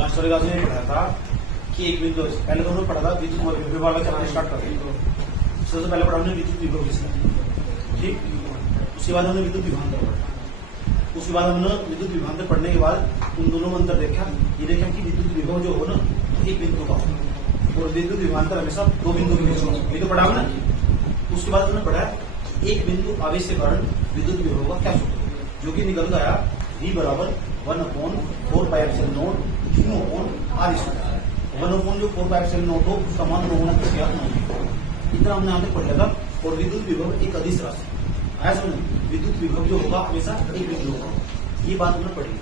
Last वाले class में पढ़ा था कि एक बिंदु, पहले तो हमने पढ़ा था विद्युत विभव का चैप्टर स्टार्ट करते हैं। सबसे पहले पढ़ा हमने विद्युत विभव किसका, ठीक। उसके बाद हमने विद्युत विभवांतर पढ़ा। उसके बाद हमने विद्युत विभवांतर पढ़ने के बाद उन दोनों में अंतर देखा। ये देखा कि विद्युत विभव जो हो ना एक बिंदु का हो और विद्युत विभवांतर हमेशा दो बिंदु के बीच हो, ये तो पढ़ा हमने। उसके बाद हमने पढ़ा एक बिंदु आवेश के कारण विद्युत विभव का क्या सूत्र, जो कि निकल गया V बराबर 1/4πε0 Q/R²। 1/4πε0 हो उसका मान रो होना किसके हाथ में, इतना हमने आगे पढ़ लिया था। और विद्युत विभव एक अदिश राशि आया समझ, विद्युत विभव जो होगा हमेशा एक बिंदु होगा, ये बात हमने पढ़ी।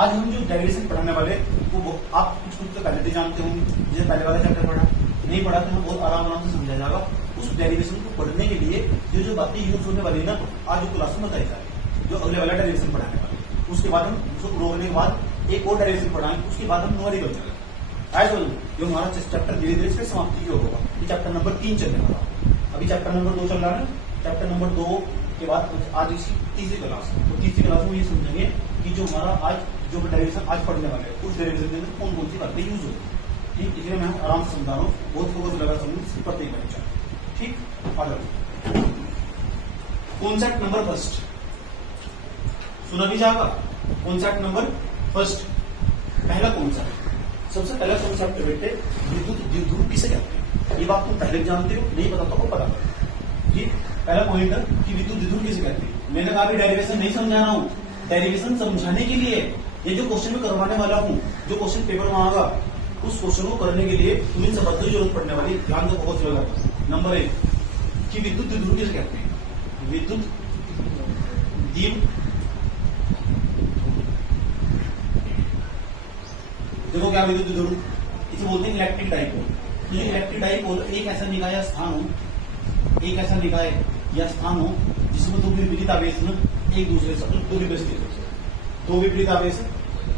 आज हम जो डेरिवेशन पढ़ाने वाले वो आप कुछ तो पहले भी जानते होंगे, जैसे पहले वाला चैप्टर पढ़ा, नहीं पढ़ा तो हमें बहुत आराम से समझा जाएगा। उस डेरिवेशन को पढ़ने के लिए जो बातें यूज होने वाली ना आज क्लास में बताई जाए, जो अगले वाला डेरिवेशन पढ़ाने वाले। उसके बाद हम उसको रोकने के बाद एक और डेरिवेशन पढ़ाएंगे, उसके बाद हम न्यूमेरिकल चलेंगे। आज जो हमारा चैप्टर धीरे धीरे से समाप्ति की होगा। ये चैप्टर नंबर 3 चलने वाला, अभी चैप्टर नंबर 2 चल रहा है। चैप्टर नंबर 2 के बाद आज इसकी तीसरी क्लास, तो तीसरी क्लास में ये समझेंगे कि जो हमारा आज जो डेरिवेशन आज पढ़ने वाले हैं उस डेरिवेशन के अंदर कौन कौन सी बातें यूज होगी, ठीक। इसलिए मैं आराम से समझा रहा हूँ, बहुत फोकस लगा समझ प्रत्येक बच्चा, ठीक। कॉन्सेप्ट नंबर फर्स्ट सुना भी जाएगा। कॉन्सेप्ट नंबर फर्स्ट, पहला कॉन्सेप्ट, सबसे पहला कॉन्सेप्ट बेटे विद्युत द्विध्रुव किसे कहते हैं। ये बात तुम पहले जानते हो, नहीं पता तो पता करो, ठीक। पहला पॉइंट है कि विद्युत द्विध्रुव किसे कहते हैं। मैंने कहा डेरिवेशन नहीं समझा रहा हूँ, डेरिवेशन समझाने के लिए ये जो क्वेश्चन में करवाने वाला हूँ, जो क्वेश्चन पेपर में आएगा उस क्वेश्चन को करने के लिए तुम्हें इन शब्दों की जरूरत पड़ने वाली, ध्यान से बहुत जरूरत है। नंबर 1 कि विद्युत द्विध्रुव किसे कहते हैं। विद्युत देखो क्या विद्युत द्विध्रुव, इसे बोलते हैं इलेक्ट्रिक डाइपोल। ये इलेक्ट्रिक डाइपोल एक ऐसा निकाय या स्थान हो, एक ऐसा निकाय या स्थान हो जिसमें दो विपरीत आवेश एक दूसरे से दो विपरीत दो विपरीत आवेश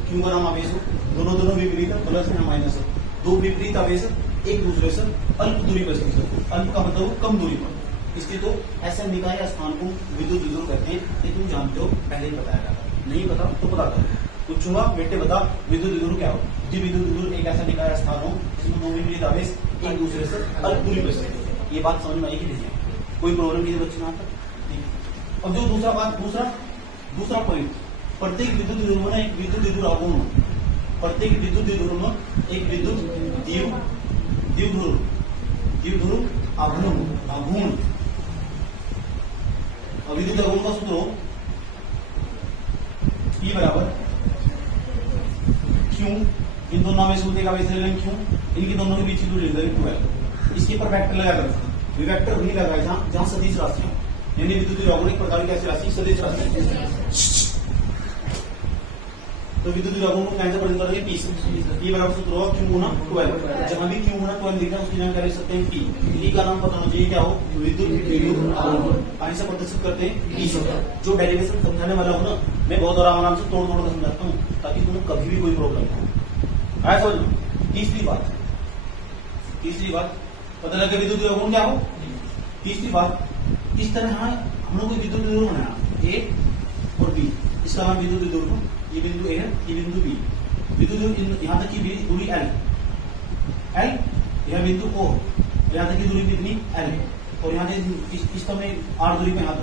क्यू का नाम आवेश हो, दोनों विपरीत प्लस या माइनस हो, दो विपरीत आवेश एक दूसरे से अल्प दूरी पर स्थित हो। अल्प का मतलब कम दूरी पर स्थित हो, ऐसा निकाय या स्थान को विद्युत द्विध्रुव कहते हैं। ये तुम जानते हो, पहले ही बताया गया, नहीं पता तो पता करो। पूछूंगा बेटे बता विद्युत द्विध्रुव क्या हो। विद्युत द्विध्रुव एक ऐसा निकाय या स्थान हो जिसमें दो विपरीत आवेश एक दूसरे से अल्प दूरी पर स्थित हो। ये बात समझ में आई कि नहीं, कोई प्रॉब्लम नहीं बच्चे यहाँ तक। अब जो दूसरा पॉइंट, प्रत्येक विद्युत द्विध्रुव में एक विद्युत द्विध्रुव आघूर्ण हो। प्रत्येक विद्युत द्विध्रुव में एक विद्युत द्विध्रुव आघूर्ण। और विद्युत आघूर्ण का सूत्र हो E बराबर Q, इन दोनों आवेश होते हैं आवेश लेंगे Q, इनकी दोनों के बीच की दूरी 12। इसके पर वेक्टर लगा कर वेक्टर वही लगा है जहां सदिश राशि है, यानी विद्युत आघूर्ण एक प्रकार की ऐसी राशि सदिश राशि। तो विद्युत आघूर्ण को कैसे प्रेजेंट करेंगे P से। E बराबर सूत्र होगा Q गुना 12, जहां भी Q गुना 12 लिखा है उसकी जगह कर सकते हैं P। E का नाम पता होना चाहिए क्या हो, विद्युत आघूर्ण। आगे से प्रदर्शित करते हैं P से। जो डेरिवेशन समझाने वाला हूं ना मैं बहुत आराम से तोड़ कर समझाता हूँ ताकि तुम्हें कभी भी कोई प्रॉब्लम ना हो। आया समझ। तीसरी बात पता लगे विद्युत आघूर्ण क्या हो। तीसरी बात, इस तरह हम लोग विद्युत द्विध्रुव बनाया A और B, इसका नाम विद्युत द्विध्रुव। ये बिंदु A है, ये बिंदु B। विद्युत यहाँ तक की दूरी L, यह बिंदु O, यहाँ तक की दूरी कितनी L, और यहाँ इस समय R दूरी पे यहाँ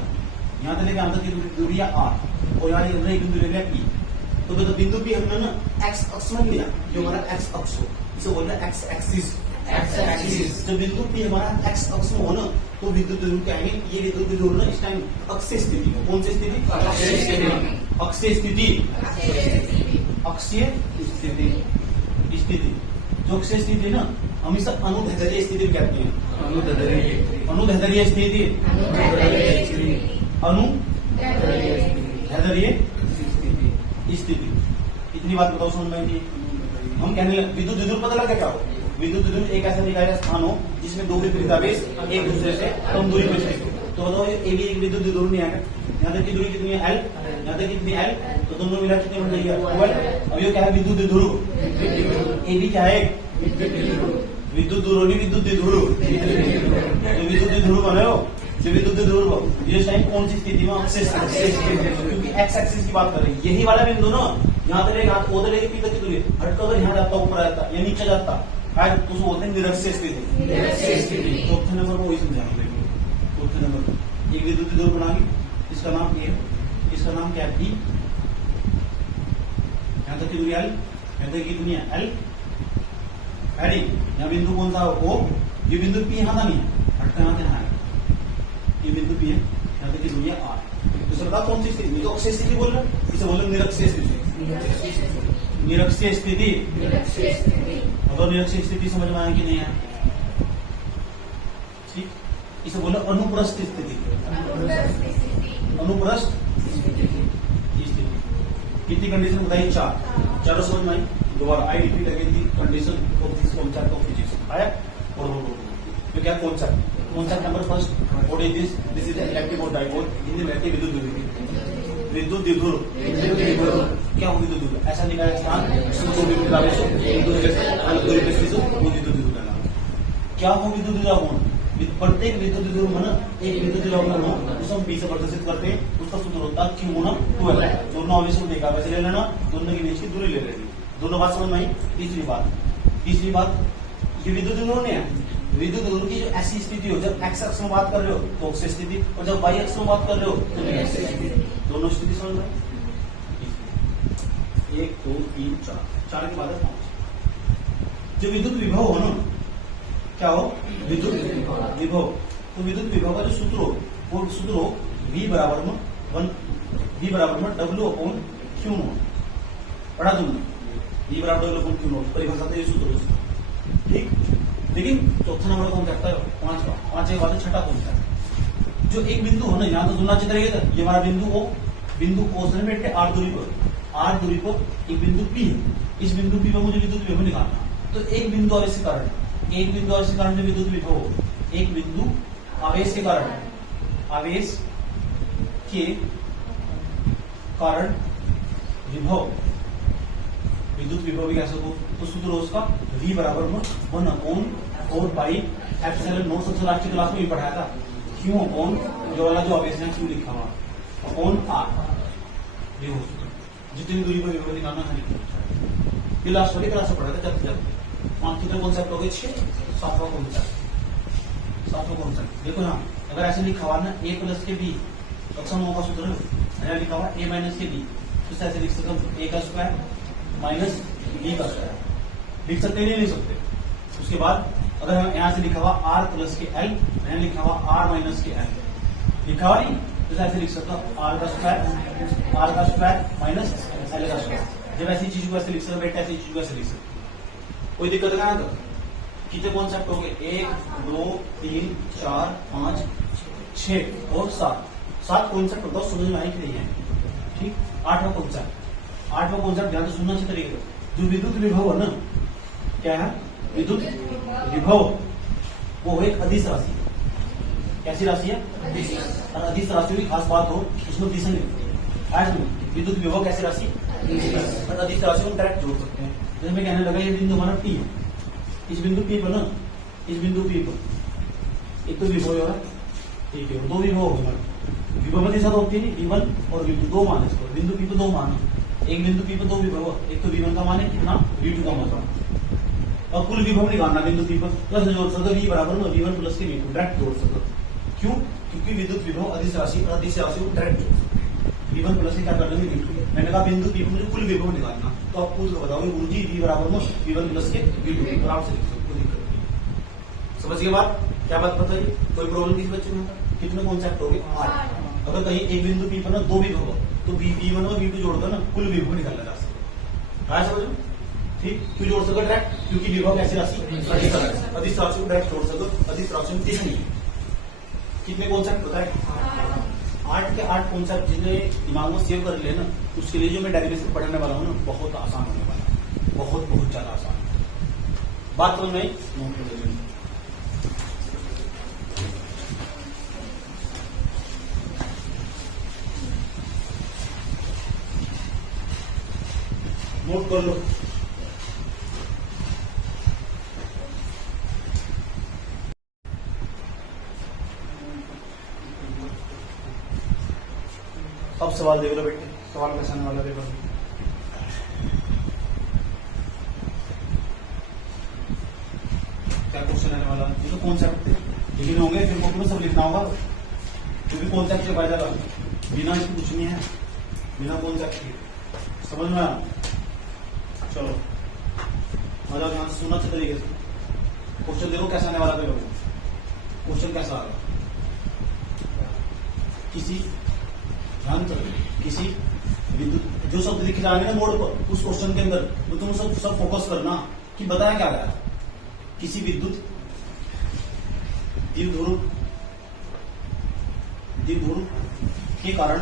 तक लेके यहाँ तक की दूरी है R, और यहाँ एक बिंदु ले लिया P। तो बिंदु P हमने ना X अक्ष में लिया, जो हमारा X अक्ष हो, इसे बोलते हैं X एक्सिस। जब बिंदु P हमारा X अक्ष में हो ना तो विद्युत द्विध्रुव क्या है, ये विद्युत द्विध्रुव ना इस टाइम अक्षीय स्थिति में, कौन सी स्थिति, अक्षीय स्थिति। जो अक्षीय स्थिति ना हमेशा अनुदैर्ध्य स्थिति कहते हैं। अनुदैर्ध्य स्थिति, अनुदैर्ध्य स्थिति। इतनी बात बताओ समझ में आएगी। हम कहने लगे विद्युत द्विध्रुव पता लगा क्या हो। विद्युत द्विध्रुव एक ऐसा निकाय या स्थान हो जिसमें दो विपरीत आवेश एक दूसरे से कम दूरी पर स्थित हो। तो बताओ ये भी एक विद्युत द्विध्रुव नहीं आएगा। यहाँ तक की दूरी कितनी है L, यहाँ तक कितनी L, तो दोनों मिला कितनी बन जाएगी 12। अब ये क्या है विद्युत द्विध्रुव। ये भी क्या है विद्युत द्विध्रुव, नहीं विद्युत द्विध्रुव। विद्युत द्विध्रुव बने हो, जो विद्युत द्विध्रुव ये टाइम कौन सी स्थिति में, क्योंकि एक्स एक्सिस की बात कर रहे हैं। यही वाला बिंदु ना यहाँ तक हाथ वो तक पी तक किती हटका अगर यहाँ जाता ऊपर आता या नीचे जाता काय तो उसको बोलते हैं निरक्षीय स्थिति। चौथे नंबर को वही समझाना पड़ेगा। चौथे नंबर एक विद्युत ध्रुव बना ली, इसका नाम ए, इसका नाम क्या है बी, यहाँ तक की दूरी एल, यहाँ तक की दूरी एल, यहाँ बिंदु कौन सा ओ, ये बिंदु पी यहाँ था नहीं है, हटका यहाँ है, ये बिंदु पी है, यहाँ तक की दूरी आर। तो सरकार कौन सी स्थिति, तो अक्षय स्थिति बोल रहे, इसे बोल रहे निरक्षीय स्थिति। निरक्षीय स्थिति, अगर निरक्षीय स्थिति समझ में आया कि नहीं आया, ठीक। इसे बोलो अनुप्रस्थ स्थिति। अनुप्रस्थ स्थिति कितनी कंडीशन बताइए, चार। चारों समझ में आई। दोबारा I repeat again the condition of this concept of physics आया। और तो क्या concept number first, what is this is electric और डाइपोल हिंदी में विद्युत द्विध्रुव। विद्युत द्विध्रुव क्या हो, विद्युत द्विध्रुव ऐसा निकाय स्थान क्या हो विद्युत द्विध्रुव। प्रत्येक विद्युत द्विध्रुव में एक विद्युत द्विध्रुव उसको हम बी से प्रदर्शित करते हैं, उसका सूत्र होता है Q गुणा 12। दोनों आवेश को देखा वैसे ले लेना, दोनों के बीच की दूरी ले लेनी। दोनों बात समझ में आई। तीसरी बात ये विद्युत द्विध्रुव नहीं है, विद्युत ध्रुव की जो ऐसी स्थिति हो जब एक्स अक्ष में बात कर रहे हो तो अक्षीय स्थिति, और जब वाई अक्ष में बात कर रहे हो तो निरक्षीय स्थिति। दोनों स्थिति समझ में। 1 2 3 4 के बाद 5। जो विद्युत विभव हो ना, क्या हो विद्युत विभव, तो विद्युत विभव का जो सूत्र हो वो सूत्र हो V बराबर में W/Q0। पढ़ा तुमने V बराबर W/Q0 परिभाषा था ये सूत्र, ठीक। लेकिन चौथा नंबर कौन करता है, पांच के बाद छठा कौन सा, जो एक बिंदु हो ना, यहाँ तो तुलना चित्र रहेगा, ये हमारा बिंदु O से बैठे आर दूरी पर एक बिंदु P है। इस बिंदु P पर मुझे विद्युत विभव निकालना, तो एक बिंदु आवेश के कारण जो विद्युत विभव हो, एक बिंदु आवेश के कारण विभव, विद्युत विभव भी कैसे हो, तो सूत्र उसका V बराबर में 1/4πε0। सबसे लास्ट क्लास में भी पढ़ाया था। Q अपॉन जो वाला जो आवेश है Q लिखा हुआ अपॉन R, ये हो जितनी दूरी पर विभव निकालना है। ये लास्ट वाली क्लास में पढ़ा था। जब कितने कॉन्सेप्ट हो गए, 6। सातवां कॉन्सेप्ट देखो यहाँ, अगर ऐसे लिखा हुआ ना A प्लस के B अक्षम का सूत्र है, लिखा हुआ A माइनस के B, तो ऐसे लिख सकते हम A का स्क्वायर माइनस B का स्क्वायर, लिख सकते नहीं लिख सकते। उसके बाद अगर हम यहाँ से लिखा हुआ R प्लस के L, यहाँ लिखा हुआ R माइनस के L, लिखा हुआ नहीं, तो ऐसे लिख सकता R का स्क्वायर माइनस L का स्क्वायर। जब ऐसी चीज को ऐसे लिख सकते, बेटा ऐसी चीज को ऐसे लिख सकते, कोई दिक्कत ना। तो कितने कॉन्सेप्ट हो गए, 1 2 3 4 5 6 और 7 कॉन्सेप्ट होता है, समझ में आई कि नहीं है, ठीक। 8वां कॉन्सेप्ट ध्यान से सुनना चाहिए तरीके से। जो विद्युत विभव है ना, क्या है विद्युत विभव, वो एक अदिश राशि। कैसी राशि है, और अदिश राशि की खास बात हो उसमें दिशा नहीं। विद्युत विभव कैसी राशि, और अदिश राशि को डायरेक्ट जोड़ सकते हैं। जैसे मैं कहने लगा ये बिंदु हमारा P है, इस बिंदु P पर ना, इस बिंदु P पर एक तो विभव हो रहा है, ठीक है, 2 विभव हो गए। विभव में दिशा तो होती है V1 और V2, 2 मान है। बिंदु P पर 2 मान है, एक बिंदु P पर 2 विभव, एक तो V1 का मान है कितना, V2 का मान। और कुल विभव निकालना बिंदु P पर, तो जोड़ सकते V बराबर में V1 प्लस के V2 डायरेक्ट जोड़ सकते। क्यों, क्योंकि विद्युत विभव अदिश राशि को डायरेक्ट जोड़ सकते। V1 प्लस क्या कर लेंगे V2। मैंने कहा बिंदु P पर मुझे कुल विभव निकालना, तो आप खुद बताओगे गुरुजी V बराबर में V1 प्लस के V2, आराम से लिख सकते, कोई दिक्कत नहीं। समझ के बाद क्या बात बताइए, कोई प्रॉब्लम किसी बच्चे में? कितने कॉन्सेप्ट हो गए, 8। अगर कहीं एक बिंदु P पर ना 2 विभव, तो V1 और V2 जोड़कर ना कुल विभव निकालना जा सकता है। समझ, ठीक। क्यों जोड़ सको डायरेक्ट, क्योंकि विभव कैसी राशि, अदिश राशि को डायरेक्ट जोड़ सको। अदिश राशि में दिशा नहीं। कितने कॉन्सेप्ट बताए, 8 के 8 कॉन्सेप्ट जिन्हें दिमाग में सेव कर लेना, उसके लिए जो मैं डेरिवेशन पढ़ाने वाला हूँ ना, बहुत आसान होने वाला है, बहुत ज्यादा आसान। बात समझ में नोट कर लेंगे। नोट कर लो। अब सवाल देख लो बेटे, सवाल कैसा आने वाला पेपर में। वाला, ये तो कॉन्सेप्ट लिखने होंगे, फिर बुक में सब लिखना होगा, क्योंकि कॉन्सेप्ट से फायदा लगा, बिना इसको कुछ नहीं है, बिना कॉन्सेप्ट के समझ में आया। चलो मतलब यहाँ से सुना अच्छे तरीके से। क्वेश्चन देखो कैसा आने वाला पेपर में, क्वेश्चन कैसा आ रहा, किसी ध्यान करो, किसी विद्युत जो शब्द लिखे जाएंगे ना बोर्ड पर उस क्वेश्चन के अंदर, तो तुम सब फोकस करना कि बताया क्या गया। किसी विद्युत द्विध्रुव के कारण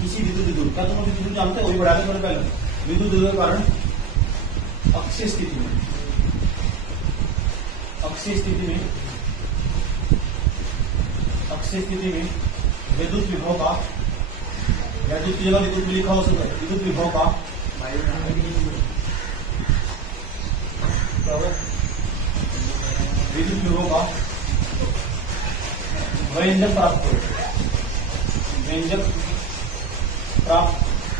किसी विद्युत विद्युत, क्या तुम विद्युत जानते हो, वही बढ़ा दें थोड़े पहले। विद्युत विद्युत के कारण अक्षीय स्थिति में विद्युत विभव का, विद्युत की जगह विद्युत में लिखा हो सकता है, विद्युत विभव का व्यंजक प्राप्त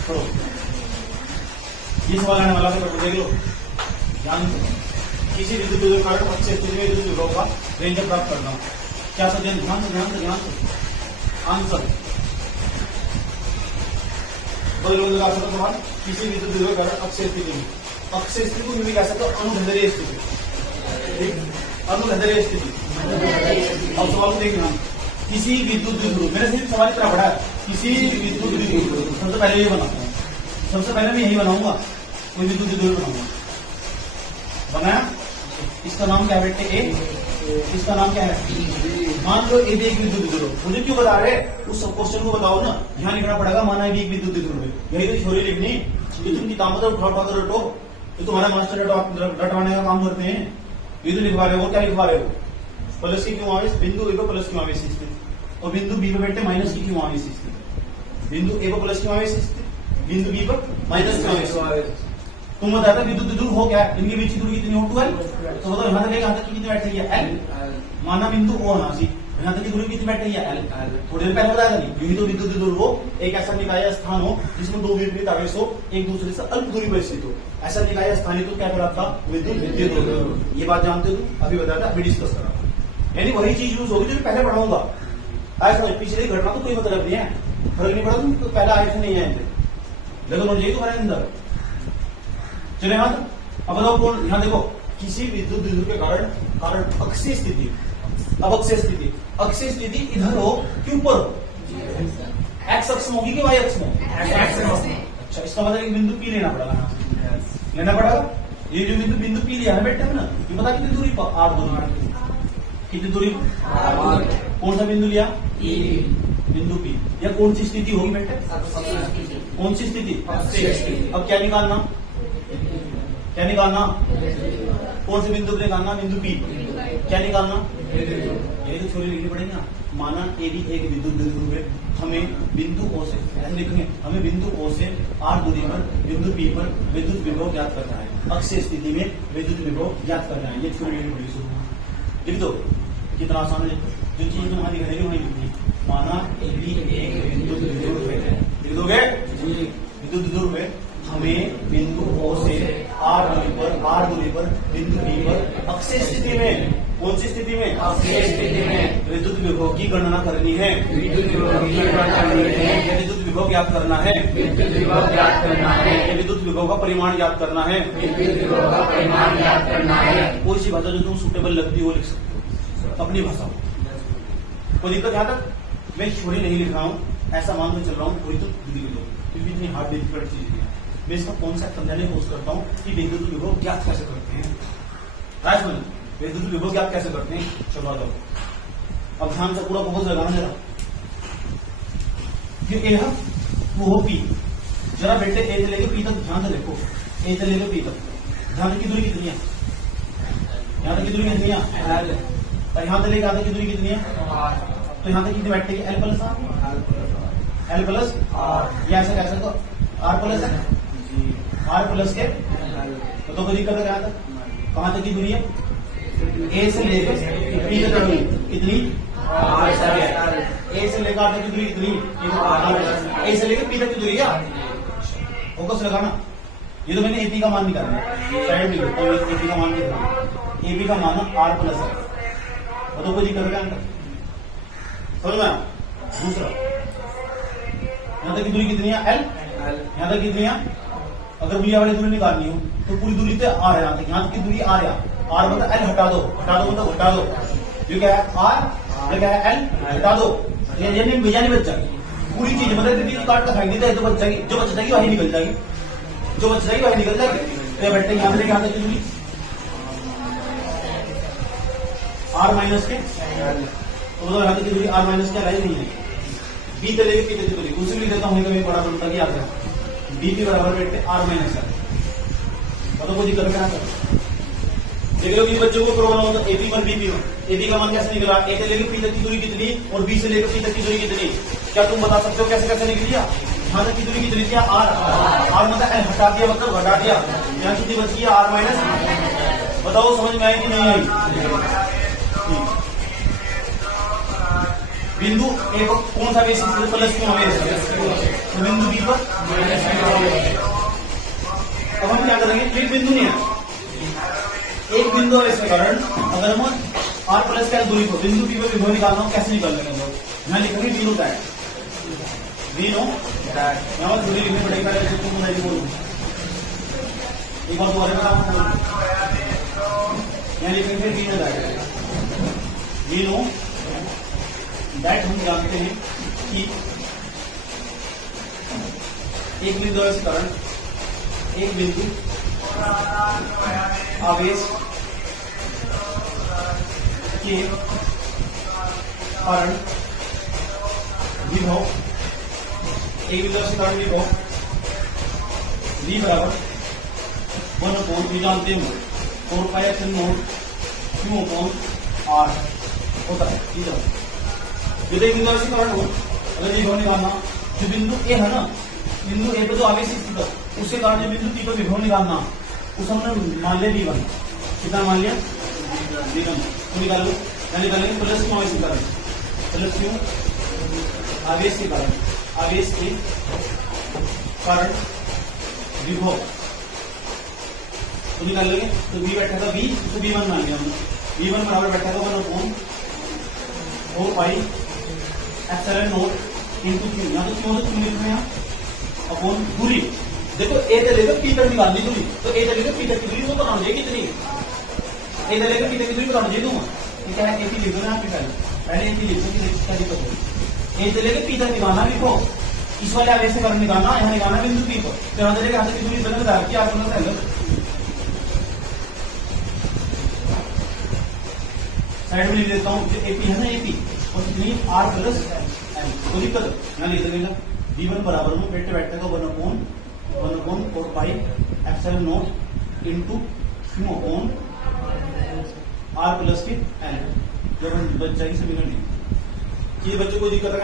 करो। ये सवाल आने वाला है, देख लो ध्यान। किसी विद्युत विभव के कारण अक्षीय स्थिति में विद्युत विभव का व्यंजक प्राप्त करना, क्या सब ध्यान से आंसर बदल सवाल। किसी विद्युत विभव के कारण अक्षीय स्थिति में, अक्षीय स्थिति को भी कह सकते हो अनुदैर्ध्य स्थिति, अनुदैर्ध्य स्थिति। अब सवाल को देखना, किसी विद्युत विभव, मैंने सिर्फ सवाल इतना पढ़ा है, किसी विद्युत विभव, सबसे पहले ये बनाता हूँ, सबसे पहले मैं यही बनाऊंगा, कोई विद्युत विभव बनाऊंगा, बनाया। इसका नाम क्या है बेटे, ए, इसका नाम क्या है, मान लो ए भी एक विद्युत विभव। मुझे क्यों बता रहे, उस सब क्वेश्चन को बताओ ना, ध्यान लिखना पड़ेगा, माना भी एक विद्युत विभव है, यही तो थ्योरी लिखनी। ये तुम किताबों से उठा कर रटो, तो तुम्हारा मास्टर रटवाने का काम करते हैं। ये तो लिखवा रहे हो, क्या लिखवा रहे हो, प्लस की क्यों आवेश, बिंदु ए पर प्लस क्यों आवेश स्थिति, और बिंदु बी पर बेटे माइनस की क्यों आवेश स्थिति, बिंदु ए पर प्लस क्यों आवेश स्थिति, बिंदु बी पर माइनस क्यों आवेश। तुम बताते विद्युत विद्युत हो क्या है, इनके बीच की दूरी कितनी हो, 12। तो मतलब यहाँ तक यहाँ तक कितनी बैठ रही है, एल। माना बिंदु ओ होना सी, यहाँ तक की दूरी कितनी बैठ रही है, एल। थोड़ी देर पहले बताया था नहीं, यही तो विद्युत विद्युत हो, एक ऐसा निकाय स्थान हो जिसमें दो विपरीत आवेश हो, एक दूसरे से अल्प दूरी पर स्थित हो, ऐसा निकाय स्थानीय तो क्या कहलाता, विद्युत विद्युत। ये बात जानते हो, अभी बताया, अभी डिस्कस करा, यानी वही चीज यूज होगी जो मैं पहले पढ़ाऊंगा। आज पिछले घटना तो कोई मतलब नहीं है, फर्क नहीं पड़ा, तुम पहला आयत नहीं है, लेकिन यही तो हमारे अंदर। चले हाथ, अब बताओ कौन, यहाँ देखो, किसी विद्युत विद्युत के कारण अक्षीय स्थिति, अब अक्षीय स्थिति इधर हो कि ऊपर हो, एक्स अक्ष में होगी कि वाई अक्ष में। अच्छा, इसका मतलब एक बिंदु पी लेना पड़ेगा, ये जो बिंदु पी लिया है बेटे ना, ये पता कितनी दूरी पर, आर दूरी, कितनी दूरी, कौन सा बिंदु लिया, बिंदु पी। या कौन सी स्थिति होगी बेटे, कौन सी स्थिति, अब क्या निकालना, कौन से बिंदु पे निकालना, बिंदु पी, क्या निकालना, ये तो थ्योरी लिखनी पड़ेगी ना। माना ए भी एक विद्युत विभव है, हमें बिंदु ओ से, लिखेंगे हमें बिंदु ओ से आर दूरी पर बिंदु पी पर विद्युत विभव ज्ञात करना है, अक्षीय स्थिति में विद्युत विभव ज्ञात करना है, ये थ्योरी लिखनी पड़ेगी। लिख दो, कितना आसान है, जो चीज तुम्हारी रहेगी वही लिखनी। माना ए भी एक विद्युत विभव है, लिख दोगे, विद्युत विभव है, हमें बिंदु ओ से आर दूरी पर बिंदु बी पर अक्षीय स्थिति में, कौन सी स्थिति में, अक्षीय स्थिति में विद्युत विभव की गणना करनी है, विद्युत विभव ज्ञात करना है, विद्युत विभव का परिमाण ज्ञात करना है, कोई सी भाषा जो तुम सुटेबल लगती हो लिख सकते हो, अपनी भाषा। कोई दिक्कत यहाँ तक, मैं थ्योरी नहीं लिख रहा हूँ, ऐसा मान के चल रहा हूँ, कोई तो क्योंकि इतनी हार्ड डिफिकल्ट चीज है, मैं इसका कॉन्सेप्ट समझाने की कोशिश करता हूँ कि विद्युत विभव ज्ञात कैसे करते हैं, विद्युत विभव ज्ञात कैसे करते हैं। चलो आ जाओ, अब ध्यान से पूरा फोकस लगाना जरा, वो हो पी, जरा बेटे ए से लेके पी तक ध्यान से देखो, ए से लेके पी तक ध्यान की दूरी कितनी है, यहाँ तक की दूरी कितनी है, और यहाँ से लेके यहाँ तक की दूरी कितनी है, तो यहाँ तक कितनी बैठती है, एल प्लस आर, या ऐसा कह सकते हो आर प्लस है, आर प्लस के, तो कोई दिक्कत है, यहाँ तक कहां तक की दूरी है, ए से लेकर पी तक दूरी कितनी, ए से लेकर आर तक की दूरी कितनी, ए से लेकर पी तक की दूरी, क्या फोकस लगाना, ये तो मैंने एपी का मान निकालना है, साइड में एपी का मान निकालना, एपी का मान आर प्लस है, बताओ कोई दिक्कत क्या समझ में। दूसरा यहाँ तक की दूरी कितनी है एल, यहाँ तक कितनी है, अगर भैया वाली दूरी निकालनी हो तो पूरी दूरी तो आर है, यहाँ तक की दूरी आर है, आर मतलब एल हटा दो मतलब हटा दो, जो क्या है आर, जो क्या है एल हटा दो, यानी भैया नहीं बच जाएगी पूरी चीज, मतलब कार्ड का फाइनल है तो बच जाएगी, जो बच जाएगी वही निकल जाएगी, जो बच जाएगी वही निकल जाएगी। तो बैठे यहाँ से यहाँ तक की दूरी आर माइनस के, तो मतलब यहाँ तक की दूरी आर माइनस क्या लाई नहीं है, बी से लेके पी तक की दूरी, दूसरी लिख देता हूँ कभी बड़ा बनता कि याद है बीपी बराबर बैठते आर माइनस है, मतलब कोई दिक्कत क्या देख लो कि बच्चों को प्रॉब्लम हो तो एपी पर बीपी में, एपी का मान कैसे निकला, ए से लेकर पी तक की दूरी कितनी और बी से लेकर पी तक की दूरी कितनी, क्या तुम बता सकते हो कैसे कैसे निकली, यहाँ तक की दूरी कितनी थी आर, आर मतलब एल हटा दिया मतलब घटा दिया, यहाँ कितनी बची है आर माइनस, बताओ समझ में आई कि नहीं आई। बिंदु ए पर कौन सा बेसिस प्लस क्यों हमें बिंदु बी पर, अब हम क्या करेंगे, एक बिंदु नहीं है, एक बिंदु और इसके कारण अगर हम आर प्लस क्या दूरी को बिंदु बी पर विभव निकालना हो कैसे निकाल लेंगे हम लोग, मैं लिखूंगी बीनो दैट, बीनो दैट दूरी लिखनी पड़ेगी, पहले तुम मैं बोलूँ एक बार दोबारा मैं लिखेंगे बीनो दैट, बीनो दैट हम जानते हैं कि एक बिंदु और इसके कारण एक बिंदु आवेश के कारण विभव, एक बिंदु से कारण विभव v बराबर 1/, जानते हो 4π/0 q/r होता है, जो एक बिंदु से कारण हो अगर विभव निकालना, जो बिंदु ए है ना, बिंदु ए पे तो आवेश स्थित है, उसके कारण जो बिंदु पी पर विभव निकालना, उस हमने मान लिया v1, कितना मान लिया v1, तो निकालो, क्या निकालेंगे प्लस क्यों आवेश के कारण, प्लस क्यों आवेश के कारण, आवेश के कारण विभव तो निकाल लेंगे, तो v बैठा था v, तो v1 मान लिया हमने, v1 बराबर बैठा था 1/4πε0 इंटू क्यू, यहाँ तो क्यों क्यों लिख रहे हैं अपॉन दूरी, देखो ए से लेकर पी तक निकालनी दूरी, तो ए से लेकर पी तक की दूरी वो बता दीजिए कितनी, ए से लेकर पी तक की दूरी बता दीजिए दूंगा, क्या है एपी लिख दो ना आपके पहले एपी लिख दो कि क्या दिक्कत है, ए से लेकर पी तक निकालना लिखो, इस वाले आवेश से कारण निकालना, यहाँ निकालना बिंदु पी पर, तो यहाँ से लेकर यहाँ तक की दूरी बता रखी आप साइड में लिख देता हूँ, जो एपी है ना एपी और कितनी आर प्लस एम, कोई दिक्कत यहाँ लिख देंगे ना v1 बराबर में बैठे बैठे का 1/4πε0 इंटू q/r प्लस के एल, जब हम बच जाएगी समीकरण नहीं, ये बच्चों को दिक्कत है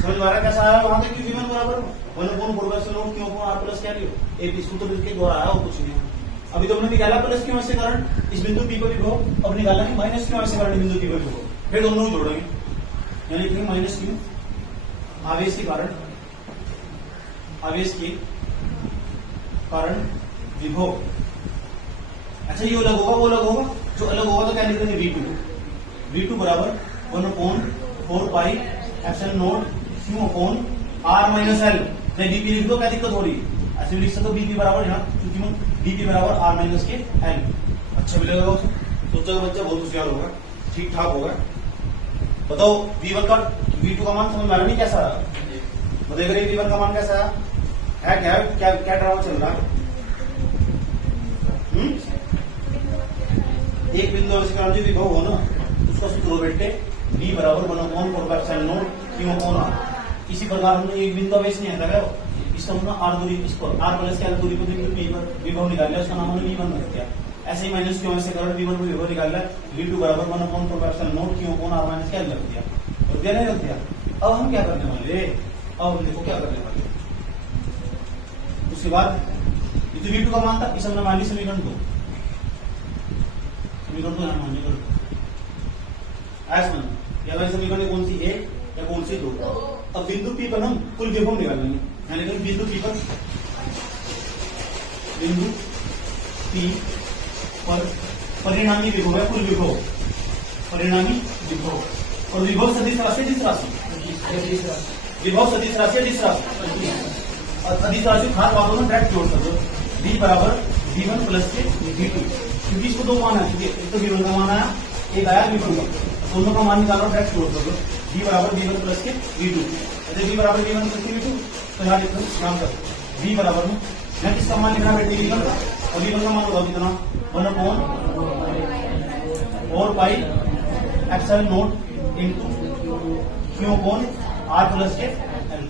समझ में आ रहा है कैसा आया वहां तक कि v1 बराबर 1/4πε0 q/r प्लस क्या लियो एपी सूत्र के द्वारा आया और कुछ नहीं, अभी तो हमने निकाला प्लस क्यों से कारण इस बिंदु पी पर विभव, अब निकाला है माइनस क्यों से कारण बिंदु पी पर विभव, फिर दोनों को जोड़ेंगे, यानी कि माइनस क्यों आवेश के कारण, आवेश के कारण विभव, अच्छा ये अलग होगा वो अलग होगा, जो अलग होगा तो क्या लिख देंगे v2 बराबर 1/4πε0 q/r माइनस एल, नहीं बीपी लिख दो क्या दिक्कत हो रही है, ऐसे भी लिख सकते हो बीपी बराबर यहाँ क्योंकि बीपी बराबर r माइनस के एल, अच्छा भी लगेगा उसे, सोचेगा बच्चा बहुत होशियार होगा, ठीक ठाक होगा। बताओ v1 का v2 का मान समझ में आ रहा नहीं कैसा रहा, बताइए v1 का मान कैसा है क्या क्या क्या ड्रामा चल रहा है, एक बिंदु और इसका जो विभव हो ना उसका सूत्र बैठे v बराबर 1/4πε0 q/r, इसी प्रकार हमने एक बिंदु आवेश नहीं आता है, इसका हमने आर दूरी, इसको आर प्लस के दूरी को बिंदु पी पर विभव निकाल लिया, उसका नाम हमने v1 रख दिया, ऐसे ही माइनस क्यों से कारण v1 को विभव निकाल लिया, v2 बराबर 1/4πε0 q/r माइनस क्या रख दिया, रख दिया नहीं रख दिया। अब हम क्या करने वाले, अब हम देखो क्या करने वाले, उसके बाद ये तो v2 का मान था, इस हमने मान ली समीकरण 2, समीकरण 2 यहाँ मान्य करो ऐसा या भाई समीकरण कौन सी 1 या कौन सी 2, अब बिंदु पी पर हम कुल विभव निकालेंगे, यानी बिंदु पी पर बिंदु P पर परिणामी विभव है कुल विभव, परिणामी विभव। और विभव सदिश राशि डिस राशि, विभव सदिश राशि डिस राशि, और सदिश राशि खास बातों में डायरेक्ट जोड़ सकते हो। V बराबर V1 प्लस के V2, क्योंकि इसको दो मान है, एक तो V1 का मान आया, एक आया V2 का, दोनों का मान निकालो डायरेक्ट जोड़ सकते हो। V बराबर V1 प्लस के V2, अरे V बराबर V1 प्लस के V2, तो यहाँ लिखो नाम कर V बराबर में यहाँ किसका मान लिखना बेटे V1 का, और V1 का मान होगा कितना 1/4 pi epsilon not into Q upon R plus के L।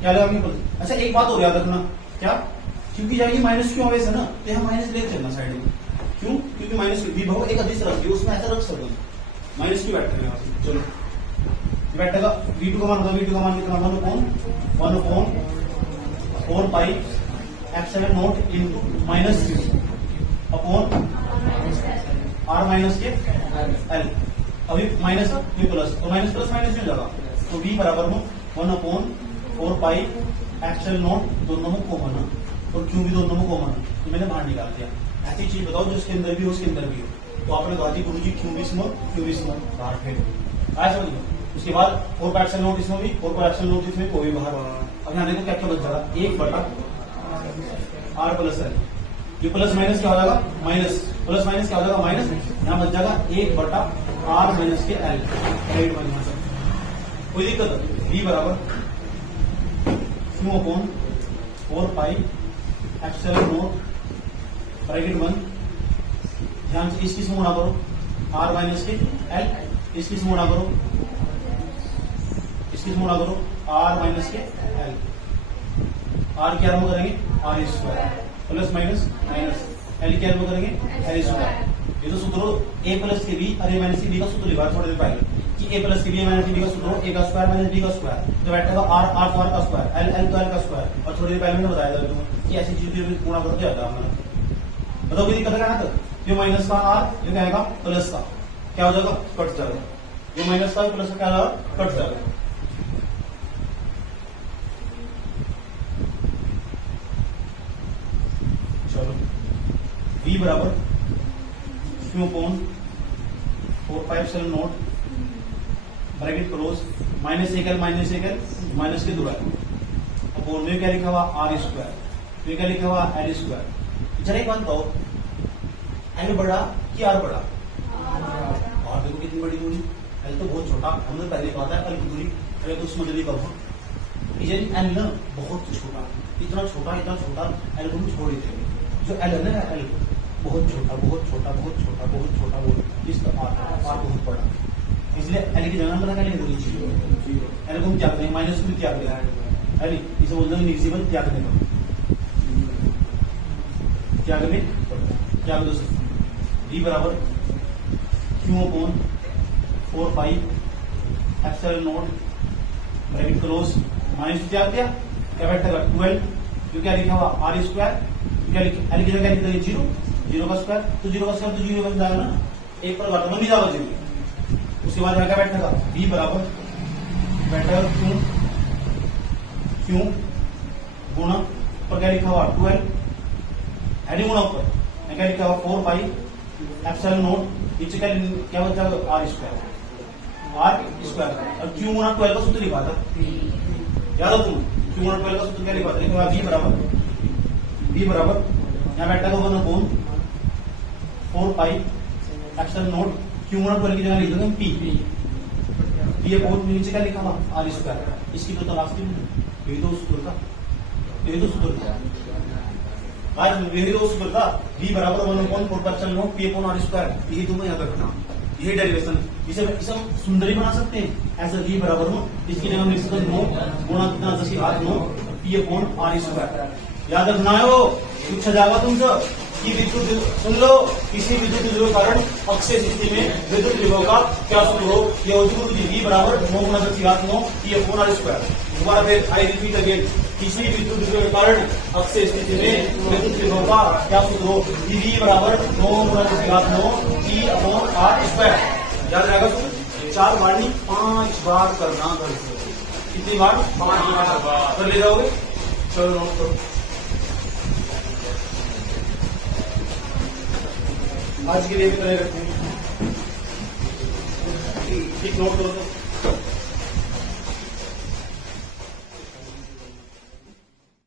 क्या लगा? अच्छा एक बात हो याद रखना, क्या क्योंकि जाएगी माइनस क्यों आवेश है ना, तो यहाँ माइनस ले चलना साइड में। क्यों? क्योंकि माइनस विभव एक अधिक राशि है, उसमें ऐसा रख सकते हैं माइनस क्यों बैठेगा यहाँ पे। चलो बैठेगा V2 का मान होगा, V2 का मान कितना 1/4 pi epsilon not into minus Q upon R minus के L। अभी माइनस Q प्लस, तो माइनस प्लस माइनस में जाएगा, तो V बराबर में 1/4 पाई एप्सिलॉन नॉट, दोनों में कॉमन है और Q भी दोनों में कॉमन है, तो मैंने बाहर निकाल दिया। ऐसी चीज बताओ जो इसके अंदर भी हो उसके अंदर भी हो, तो आपने कहा थी गुरु जी Q भी स्मॉल Q भी स्मॉल, बाहर फेंक आया समझ लो। उसके बाद 4 पाई एप्सिलॉन नॉट इसमें भी, 4 पाई एप्सिलॉन नॉट इसमें, कोई बाहर। अब यहाँ देखो क्या क्या बच जाएगा, 1/R प्लस L। ये प्लस माइनस क्या हो जाएगा माइनस, प्लस माइनस क्या हो जाएगा माइनस, यहाँ बच जाएगा 1/R माइनस के L। कोई दिक्कत है? V बराबर Q upon 4 pi epsilon not bracket 1, ध्यान से इसकी से गुणा करो R माइनस के L, इसकी से गुणा करो, इसकी से गुणा करो R माइनस के L। R क्या में करेंगे R square, plus minus minus, L क्या में करेंगे L स्क्वायर। ये तो सूत्र A प्लस के B और A माइनस के B का सूत्र लिखा थोड़ी देर पहले कि A प्लस के B माइनस के B का सूत्र A का स्क्वायर माइनस B का स्क्वायर, तो बैठेगा R R तो R का स्क्वायर, L L तो L का स्क्वायर। और थोड़ी देर पहले मैंने बताया था तुम्हें कि ऐसी चीज भी गुणा करते जाता है। बताओ कोई दिक्कत है ना? जो माइनस का R जो क्या आएगा प्लस का, क्या हो जाएगा कट जाएगा, जो माइनस का प्लस का क्या आएगा कट जाएगा। चलो V बराबर Q upon 4 pi epsilon not bracket close minus 1L minus के 2L अपॉन में क्या लिखा हुआ R स्क्वायर, में क्या लिखा हुआ L स्क्वायर। जरा एक बात बताओ, L बड़ा कि R बड़ा? और देखो कितनी बड़ी दूरी, L तो बहुत छोटा, हमने पहले कहा था L की दूरी अगर तो उसमें जल्दी करूँ L ना बहुत छोटा, इतना छोटा L को हम छोड़ ही देंगे। जो L है ना L बहुत छोटा बहुत छोटा बहुत छोटा बहुत छोटा बहुत, इसका R बहुत बड़ा, इसलिए L की जगह बना लिख दो, L को हम त्याग देंगे, माइनस को भी त्याग देंगे, इसे बोलते हैं निगजिबल त्याग देना, त्याग दे क्या दो। V बराबर Q upon 4 pi epsilon not bracket close minus त्याग दिया, क्या बैठेगा 12, जो क्या लिखा हुआ R स्क्वायर, क्या लिखा L की जगह लिख देंगे 0 का स्क्वायर, तो 0 का स्क्वायर तो 0 बन जाएगा ना, एक पर घटाना नहीं जाएगा 0। उसके बाद क्या बैठेगा V बराबर बैठेगा Q गुणा पर क्या लिखा हुआ 12 हेडिंग गुणा ऊपर क्या लिखा हुआ 4 पाई एप्सिलॉन नॉट, नीचे क्या बचा R स्क्वायर और Q गुणा 12 का सूत्र लिखा था, याद हो तुम Q गुणा 12 का सूत्र क्या लिखा था, V बराबर यहाँ बैठेगा 1/4 पाई एप्सिलॉन नॉट Q गुणा 12 की जगह लिख देंगे P अपॉन नीचे क्या लिखा हुआ R स्क्वायर, इसकी तो तलाश की यही तो सूत्र था, यही तो सूत्र था आज यही तो सूत्र था। V बराबर 1/4 pi epsilon not P upon R square, यही तुम्हें याद रखना, यही डेरिवेशन। इसे हम सुंदर ही बना सकते हैं ऐसा, V बराबर हो इसकी जगह हम लिख सकते हैं 9 गुणा कितना 10⁻9 P अपॉन R स्क्वायर। याद रखना है, वो पूछा जाएगा तुमसे कि विद्युत, सुन लो, किसी विद्युत विभव के कारण अक्षय स्थिति में विद्युत विभव का क्या सूत्र हो, यह हो V बराबर 9 गुणा 10⁻9 P अपॉन R स्क्वायर। दोबारा फिर आई रिपीट अगेन, किसी विद्युत विभव के कारण अक्षय स्थिति में विद्युत विभव का क्या सूत्र हो, V बराबर 9 गुणा 10⁻9 P अपॉन R स्क्वायर। याद रहेगा सूत्र, 4 बार नहीं 5 बार करना, कितनी बार 5 बार कर ले जाओगे। चलो नोट करो। आज के लिए भी तरह रखते हैं। ठीक नोट करो तो